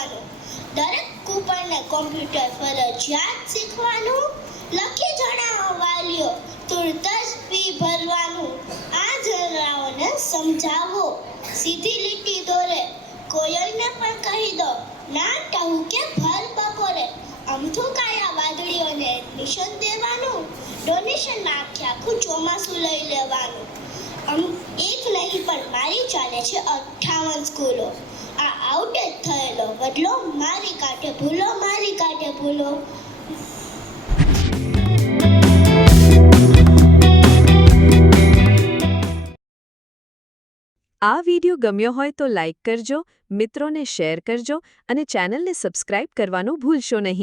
કરવાનું, દરેક કૂપનને કોમ્પ્યુટર ફરજિયાત શીખવાનું, લખી જણાવો વાલીઓ તુરત જ ફી ભરવાનું, આ જનરાઓને સમજાવો, સીધી લીટી દોરે, કોયલને પણ કહી દો ના ટહુકે ભર બપોરે, અમથું કાયા વાદળીઓને એડમિશન દેવાનું, ડોનેશનમાં આખું ચોમાસું લઈ લેવાનું. એક નહીં પણ મારી ચાલે છે 58 સ્કૂલો. આ આઉટડેટ થયેલો બદલો મારી કાંઠે ભૂલો, મારી કાંઠે ભૂલો. આ વિડિયો ગમ્યો હોય તો લાઈક કરજો, મિત્રોને શેર કરજો અને ચેનલને સબસ્ક્રાઇબ કરવાનું ભૂલશો નહીં.